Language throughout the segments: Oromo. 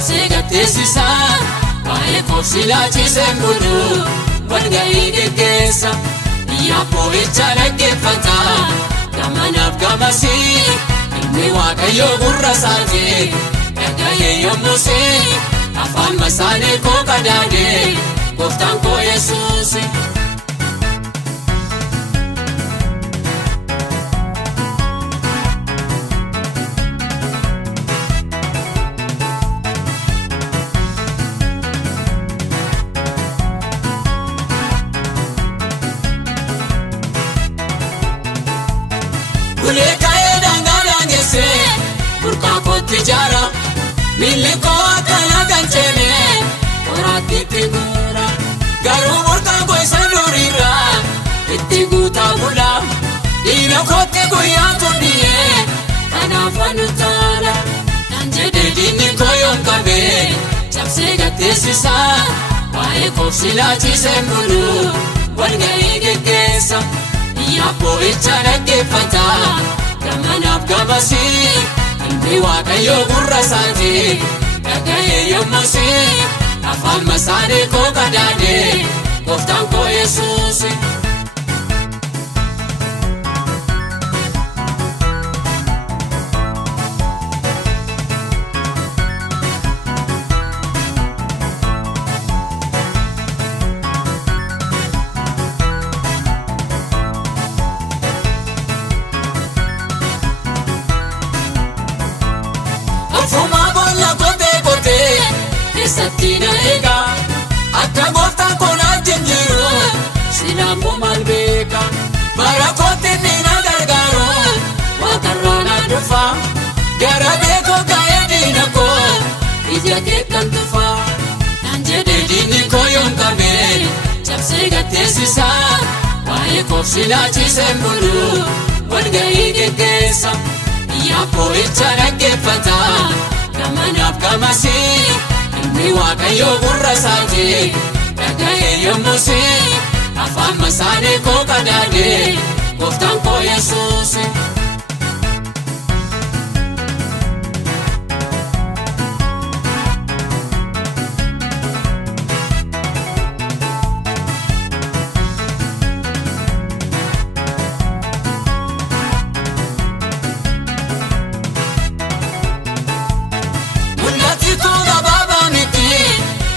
cabsee gatteessisa waa'ee koofsilaachisen bulu walga'ii geggeessa biyya boo'icha dhaggeeffata gamanaaf gamasii ilmi Waaqayyoo gurra isaanii dhaga'ee yommusii afaan masaanii koo qadaadee gooftaan koo Yesuus. Ulee ka'ee dangaadhaan geessee burqaa kootti jaara miilli koo akkana kan ceenee qoraatti itti guura garuu burqaan koo isa duriirraa itti guutaa bula dhiira kootti guyyaa toliyee kanaaf anu taala kan jedhee diinni koo yoom qabee cabsee gatteessisa waa'ee koofsilaachisen bulu walga'ii geggeessa biyya boo'icha dhaggeeffata gamanaaf gamasii ilmi Waaqayyoo gurra isaanii dhaga'ee yommusii afaan masaanii koo qadaadee gooftaan koo Yesuus. Sattina ega akka gooftaan koo naajin jiru silaammoo maal beeka bara kootti na gargaaru waaqarraa na dhufa gara beekoo ka'ee diina koo ija kee kan tufa naan jedhee diinni koo yoom qabee cabsee gatteessisa waa'ee koofsilaachisen bulu walga'ii geggeessa biyya boo'icha dhaggeeffata gamanaaf gamasii ilmi Waaqayyoo gurra isaanii dhaga'ee yommusii afaan masaanii koo qadaadee gooftaan koo Yesuus.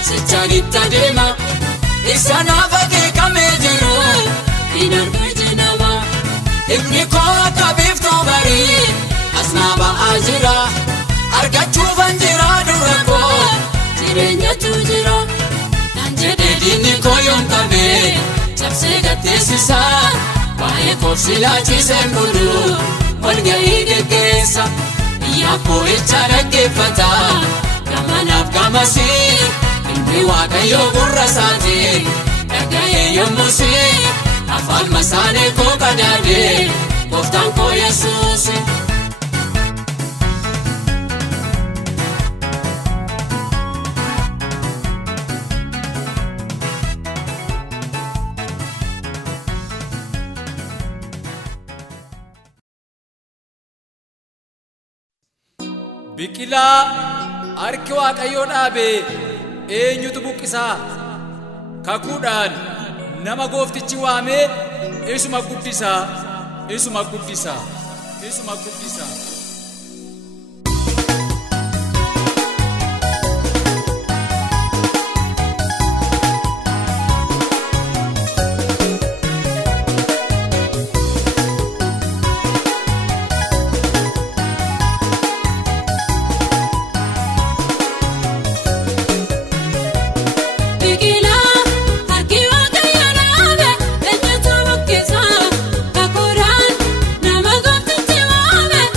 Sichanitta deema isa naaf akeekamee jiru hin argu nama ifni koo akka biiftuu barii as na ba'aa jira argachuufan jira dura koo jireenyatu jira naan jedhee diinni koo yoom qabee cabsee gatteessisa waa'ee koofsilaachisen bulu walga'ii geggeessa biyya boo'icha dhaggeeffata gamanaaf gamasii ilmi Waaqayyoo gurra isaanii dhaga'ee yommusii afaan masaanii koo qadaadee gooftaan koo Yesuus. Biqilaa harki Waaqayyoo dhaabee eenyutu buqqisaa kakuudhaan nama gooftichi waamee isuma guddisaa. Eenyutu buqqisaa kakuudhaan nama gooftichi waamee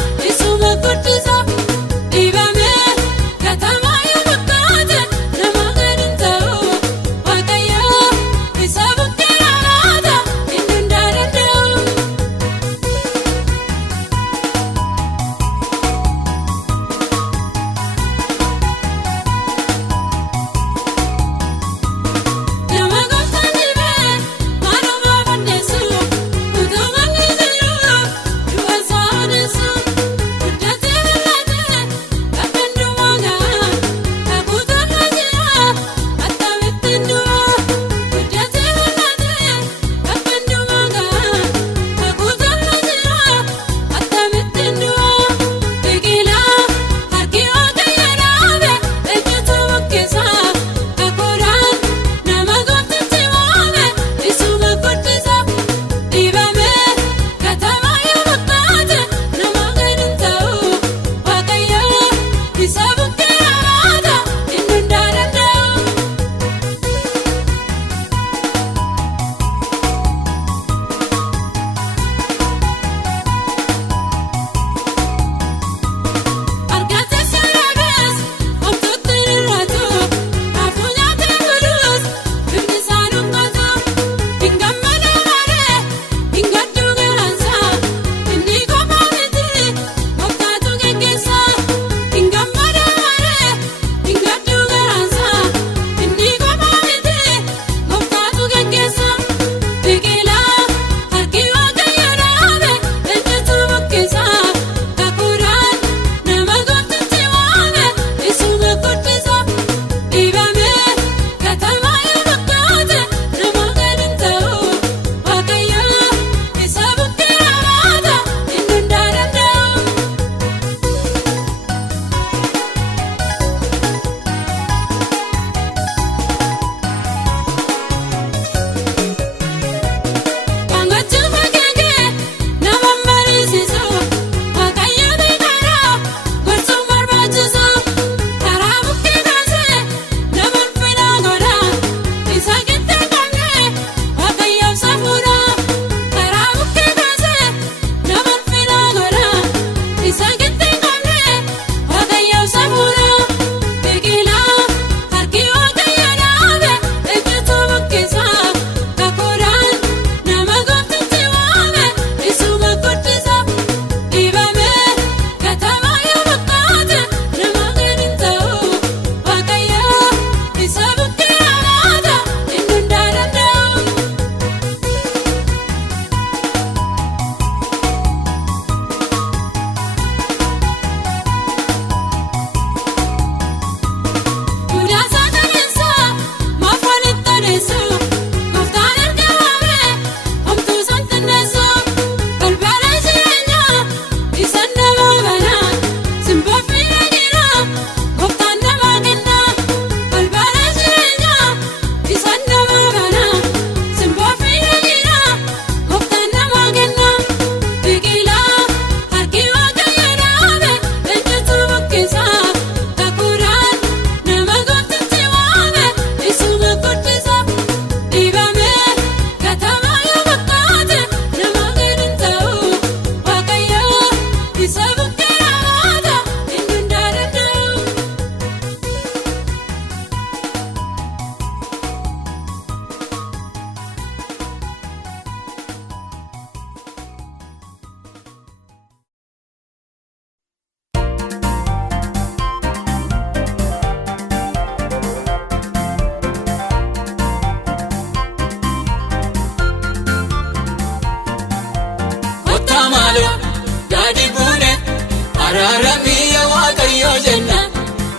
araaramii yaa Waaqayyo jenna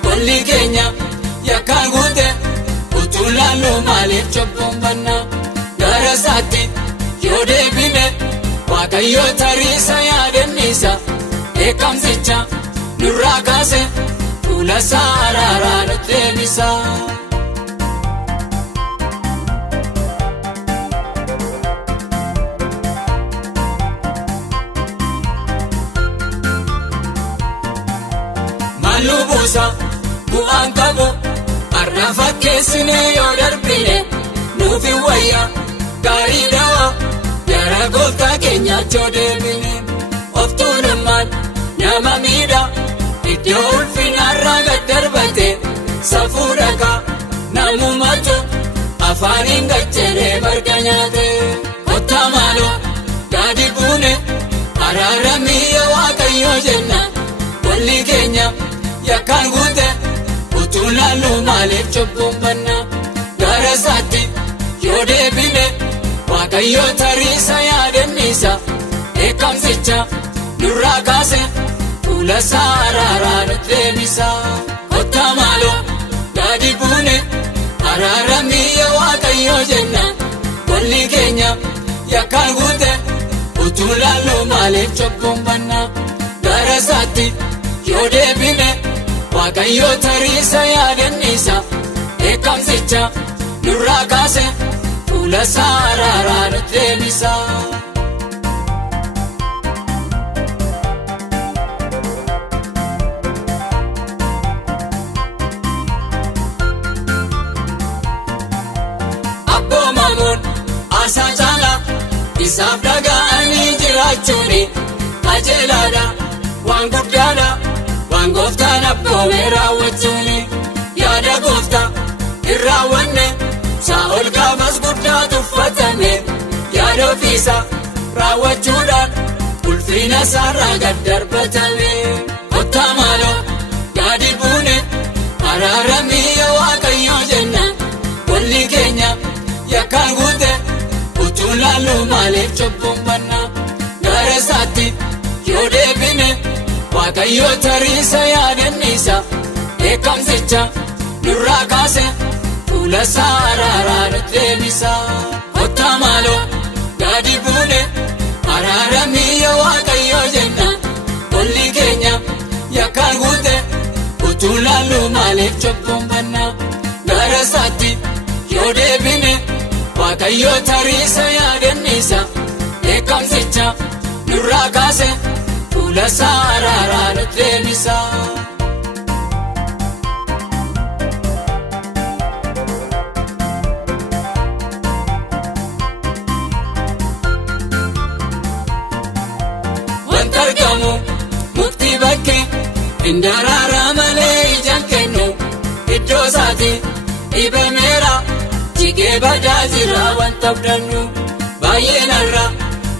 walli keenya yakkaan guute utuu laallu maaliif cubbuun banna gara isaatti yoo deebine Waaqayyo tariisa yaadannisa eekamsicha nurraa kaase fuula isaa araaraa nutti deebisa. Lubuusa bu'aan qabu har'a fakkeessinee yoo darbine nuufi wayya gaarii dhawa gara gooftaa keenyaatti yoo deebine of tuulummaan nama miidha iddoo ulfinarraa gad darbate safuu dhagaa namummaatu afaaniin gacceree marga nyaate kottaa maaloo gadi buune araaramii yaa Waaqayyo jenna walli keenya yakkaan guute utuu laallu maaliif cubbuun banna gara isaatti yoo deebine Waaqayyo tariisa yaadannisa eekamsicha nurraa kaase fuula isaa araaraa nutti deebisa. Kottaa maaloo gadi buune araaramii yaa Waaqayyo jenna walli keenya yakkaan guute utuu laallu maaliif cubbuun banna gara isaatti yoo deebine Waaqayyo tariisa yaadannisa eekamsicha nurraa kaase fuula isaa araaraa nutti deebisa. Abboomamuun asaa caala isaaf dhaga'anii jiraachuuni qajeelaadha waan guddaadha. Waan gooftaan abboomee raawwachuuni yaada gooftaa hin raawwanne Saa'ol gaafas guddaa tuffatame yaada ofiisaa raawwachuudhaan ulfina isaarraa gad darbatame. Kottaa maaloo gadi buune araaramii yaa Waaqayyo jenna walli keenya yakkaan guute utuu laallu maaliif cubbuun banna gara isaatti yoo deebine Waaqayyo tariisa yaadannisa eekamsicha nurraa kaase fuula isaa araaraa nutti deebisa. Kottaa maaloo gadi buune araaramii yaa Waaqayyo jenna walli keenya yakkaan guute utuu laallu maaliif cubbuun banna gara isaatti yoo deebine Waaqayyo tariisa yaadannisa eekamsicha nurraa kaase fuula isaa araaraa nutti deebisa. Wanta argamu mukti bakkee hin daraaraa malee ijaan kennu iddoo isaati dhibameera jigee badaa jira wanta abdannu baay'ee narra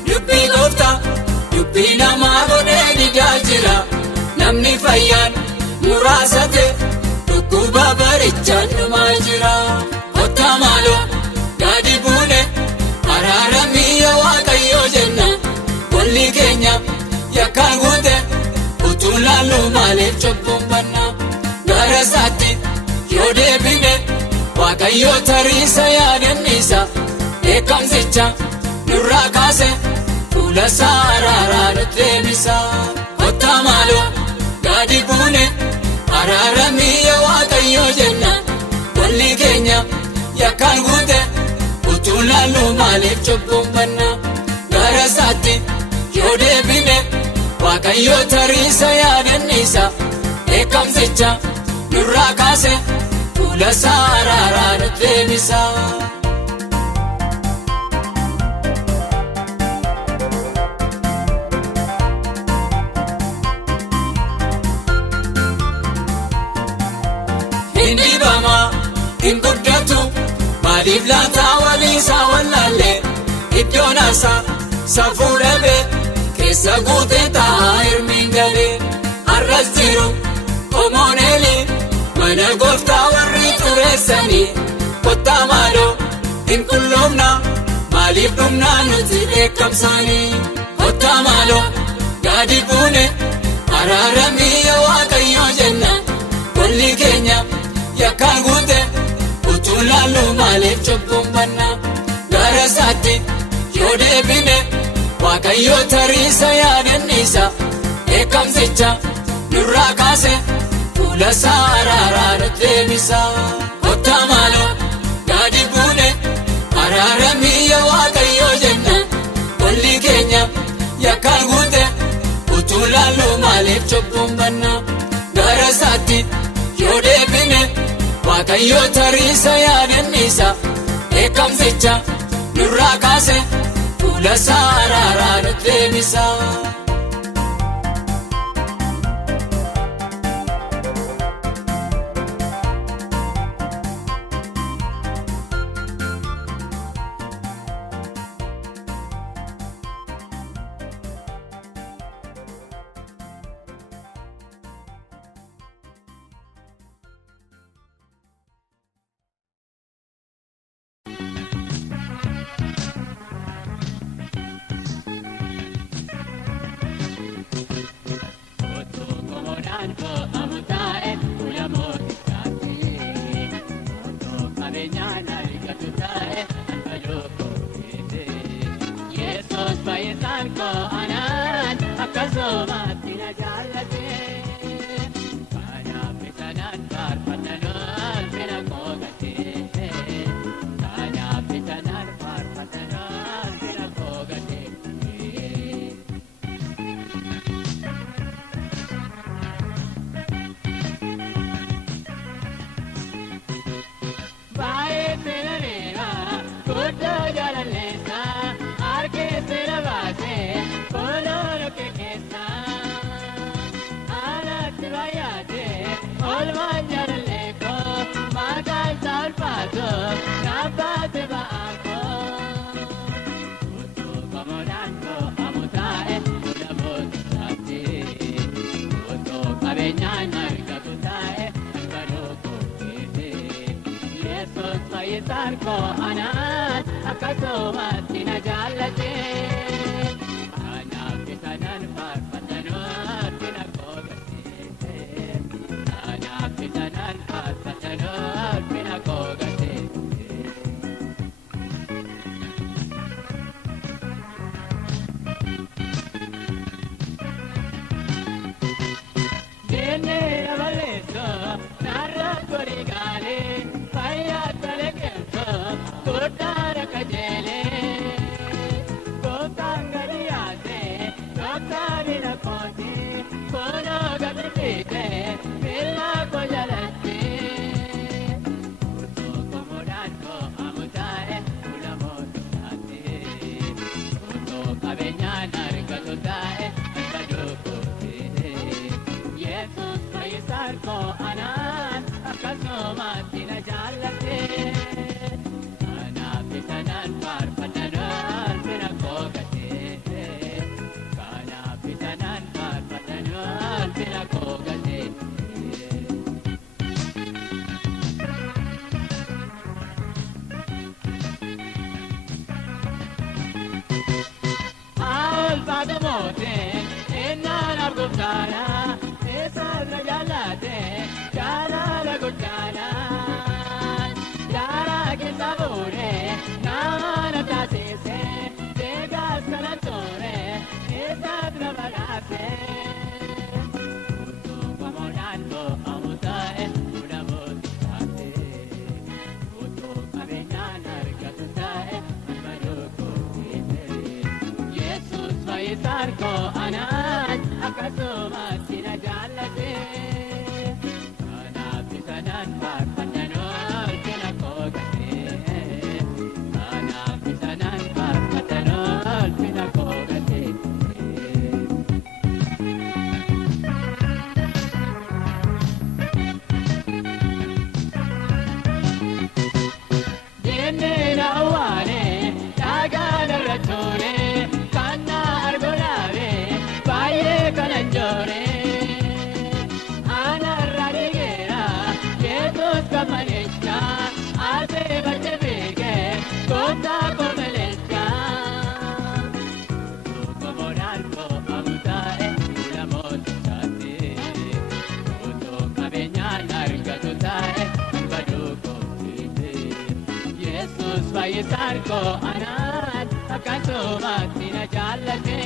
dubbii gooftaa dubbii namaa godhee didaa jira namni fayyaan muraasate dhukkuba barichaan dhumaa jira. Kottaa maaloo gadi buune araaramii yaa Waaqayyo jenna walli keenya yakkaan guute utuu laallu maaliif cubbuun banna gara isaatti yoo deebine Waaqayyo tariisa yaadannisa eekamsicha nurraa kaase fuula isaa araaraa nutti deebisa. Kottaa maaloo gadi buune araaramii yaa Waaqayyo jenna walli keenya yakkaan guute utuu laallu maaliif cubbuun banna gara isaatti yoo deebine Waaqayyo tariisa yaadannisa eekamsicha nurraa kaase fuula isaa araaraa nutti deebisa. Hin guddatu maaliif laataa waliisaa wallaalle iddoon asaa safuu dhabe keessa guutee taa'aa hirmiin galee har'as jiru omooneelee mana gooftaa warri xureessanii kottaa maaloo hin qulloomna maaliif dhumnaa nuti dheekkamsaanii kottaa maaloo gadi buune araaramii yaa Waaqayyoo jenna golli keenya yakkaan guute utuu laallu maaliif cubbuun banna gara isaatti yoo deebine Waaqayyoo tariisa yaadannisa eekamsicha nurraa kaase fuula isaa araaraa nutti deebisa kottaa maaloo gadi buune araaramii yaa Waaqayyoo jenna golli keenya yakkaan guute utuu laallu maaliif cubbuun banna gara isaatti yoo deebine Waaqayyoo tariisa yaadannisa eekamsicha nurraa kaase fuula isaa araaraa nutti deebisa. Sarko anan akasomatti na jaalate anaaf isanan faarfatanooti na koogate anaaf isanan faarfatanooti na koogate denne avalesso narra korigale Kotara kajele, kotangaliate, kotarina koti, kono gatipite, pilla kojalate. Uto komodanko amutae, ulamotate. Uto kabenyana rikatotae, akadokote. Yesus maisarko anan, akasomati na jalate. Sanan parpatanan pinakogate kana pitanan parpatanan pinakogate aol pagamote ennan argutana esa regalate kana lagutana yara che sabore Nana tatese, degas canatore, esas gravarase. Uto pamorando amutae, una motate. Uto kabenyana rikatutae, almarokote. Jesus vaisarko anan, akasomati na jalate. Ana pisanan parpatanon, pinakogate. Kana argolave, vaye kananjore. Yesus fayyisaan koo anaan akkasumatti na jaallate.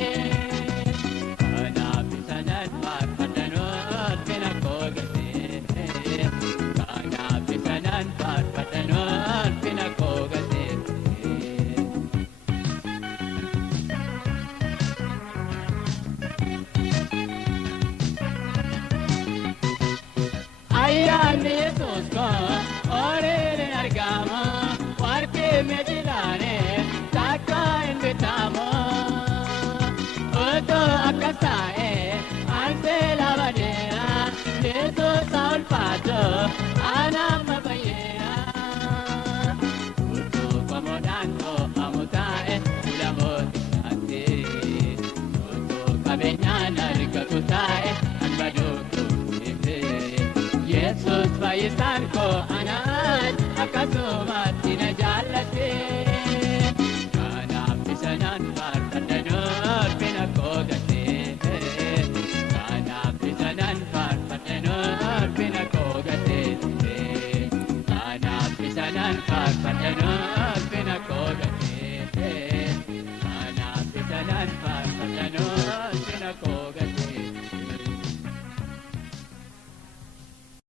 Kanaaf isa nan faarfadha ulfina koo gate. Kanaaf isa nan faarfadha ulfina koo gate. Ayyaanni Yesuus koo oolleen argama. Warqee meediraane takka hin bitamu. Otoo akkas ta'ee ansee labadeera. Yesuus ulfaatu anamma fayyeera. Utuu komoodhaan too'amu taa'e fuula mootichaatti. Utuu qabeenyaan argatu taa'e kan baduutu ibse. Yesus fayyisaan koo anaan akkasumatti na jaallate. Kanaaf isa nan faarfadha ulfina koo gate. Kanaaf isa nan faarfadha ulfina koo gate. Kanaaf isa nan faarfadha